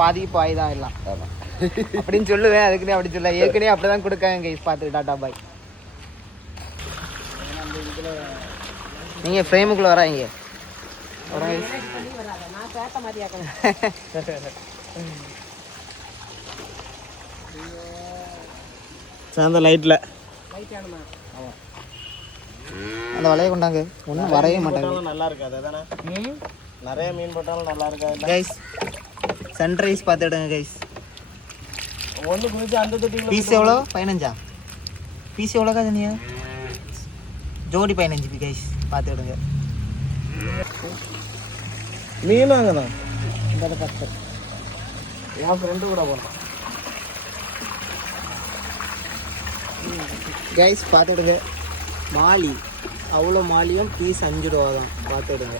பாதி பாய் தான் எல்லாம் அப்படின்னு சொல்லுவேன். அதுக்குன்னே அப்படி சொல்ல ஏற்கனவே அப்படிதான் கொடுக்காங்க கைஸ். பார்த்து டாட்டா பாய். நீங்கள் ஃப்ரேமுக்குள்ளே வராங்க சேர்ந்த லைட்டில் அந்த வலையை கொண்டாங்க. ஒன்றும் வரைய மாட்டாங்க. நல்லா இருக்காது அதானே. நிறைய மீன் போட்டாலும் நல்லா இருக்காது கைஸ். Sunrise பார்த்துடுங்க guys. ஒன்று குதிச்சு அந்த தொட்டி. பீஸ் எவ்வளோ? 15. பீஸ் எவ்வளோக்கா சொன்னீங்க? ஜோடி 15 கைஸ். பார்த்துடுங்க. மீன் வாங்கண்ணா. இந்த 10. என் ஃப்ரெண்டு கூட போனோம் கைஸ். பார்த்துடுங்க. மாலி அவ்வளோ மாலியும் பீஸ் 5 ரூபா தான். பார்த்துடுங்க.